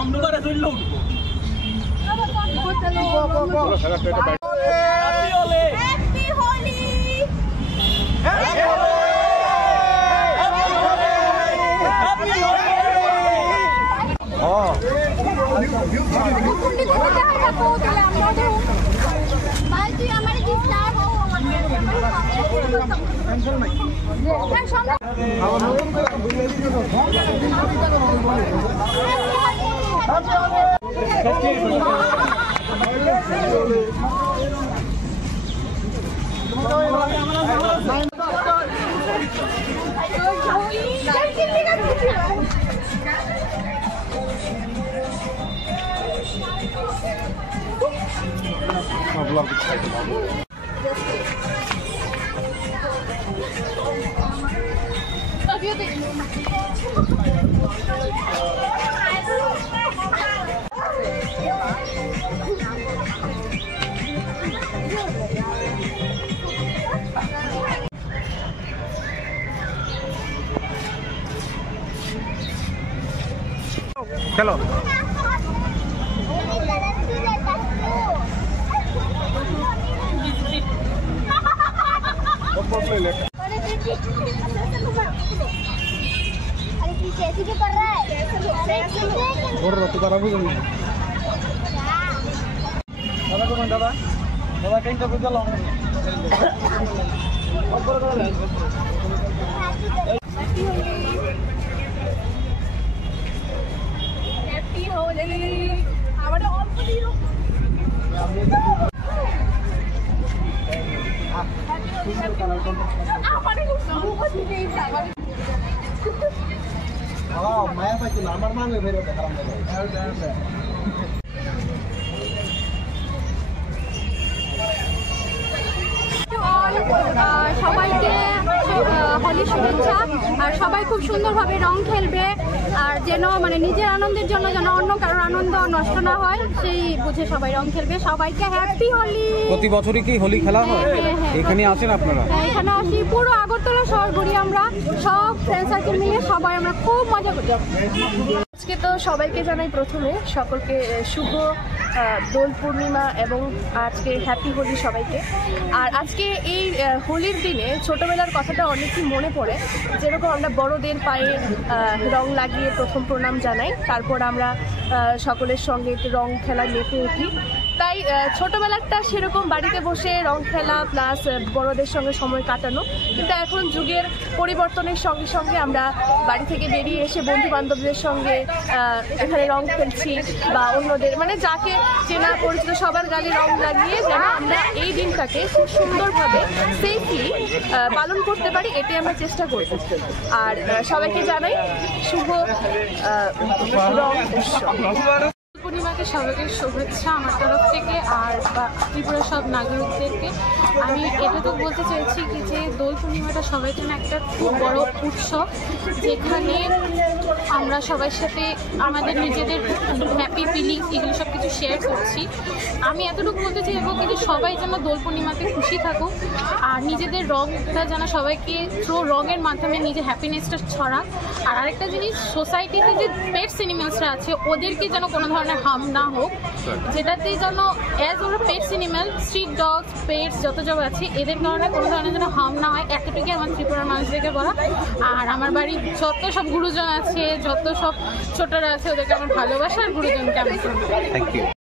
অন্ধকারে চললে উঠবো। चलो दादा दादा कहीं तो चलो माया पाइल আমার মানে বের হতে খারাপ লাগে সবাইকে হোলি শুভেচ্ছা। আর সবাই খুব সুন্দরভাবে রং খেলবে আর যেন মানে নিজের আনন্দের জন্য যেন অন্য কারোর আনন্দ নষ্ট না হয় সেই বুঝে সবাই রং খেলবে। সবাইকে হ্যাপি হোলি। প্রতি বছরই কি হোলি খেলা হয়? এখানে আছেন আপনারা? এখানে আসি, পুরো আগরতলা শহর ঘুরি আমরা, সব ফ্রেন্ড সার্কেল মিলে সবাই আমরা খুব মজা করি। আজকে তো সবাইকে জানাই প্রথমে সকলকে শুভ দোল পূর্ণিমা এবং আজকে হ্যাপি হোলি সবাইকে। আর আজকে এই হোলির দিনে ছোটবেলার কথাটা অনেকই মনে পড়ে। যেরকম আমরা বড়দের পায়ে রং লাগিয়ে প্রথম প্রণাম জানাই, তারপর আমরা সকলের সঙ্গে রং খেলায় মেতে উঠি। তাই ছোটবেলাটা সেরকম বাড়িতে বসে রং খেলা প্লাস বড়দের সঙ্গে সময় কাটানো। কিন্তু এখন যুগের পরিবর্তনের সঙ্গে সঙ্গে আমরা বাড়ি থেকে বেরিয়ে এসে বন্ধু বান্ধবদের সঙ্গে এখানে রং খেলছি বা অন্যদের মানে যাকে চেনা পরিচিত সবার গালে রং লাগিয়ে যেন আমরা এই দিনটাকে খুব সুন্দরভাবে সেফলি পালন করতে পারি, এটাই আমরা চেষ্টা করব। আর সবাইকে জানাই শুভ রং উৎসব। পূর্ণিমাকে সবাইকে শুভেচ্ছা আমার তরফ থেকে আর ত্রিপুরা সব নাগরিকদেরকে। আমি এটুকু বলতে চাইছি কি যে দোল পূর্ণিমাটা সবাই জন্য একটা খুব বড় উৎসব, যেখানে আমরা সবার সাথে আমাদের নিজেদের হ্যাপি ফিলিংস এগুলো সব কিছু শেয়ার করছি। আমি এতটুকু বলতে চাইবো কিন্তু সবাই যেন দোল পূর্ণিমাতে খুশি থাকুক আর নিজেদের রংটা যেন সবাইকে থ্রো রঙের মাধ্যমে নিজের হ্যাপিনেসটা ছড়াক। আর আরেকটা জিনিস, সোসাইটিতে যে পেটস অ্যানিমেলসরা আছে ওদেরকে যেন কোনো ধরনের হার্ম না হোক, যেটাতে যেন অ্যাজ ওরা pets animal, street dogs, pets যত সব আছে এদের কারণে কোনো ধরনের যেন হার্ম না হয়, এতটুকুই আমার ত্রিপুরার মানুষদেরকে বলা। আর আমার বাড়ির যত সব গুরুজন আছে, যত সব ছোটরা আছে ওদেরকে আমার ভালোবাসা আর গুরুজনকে আমি। Thank you.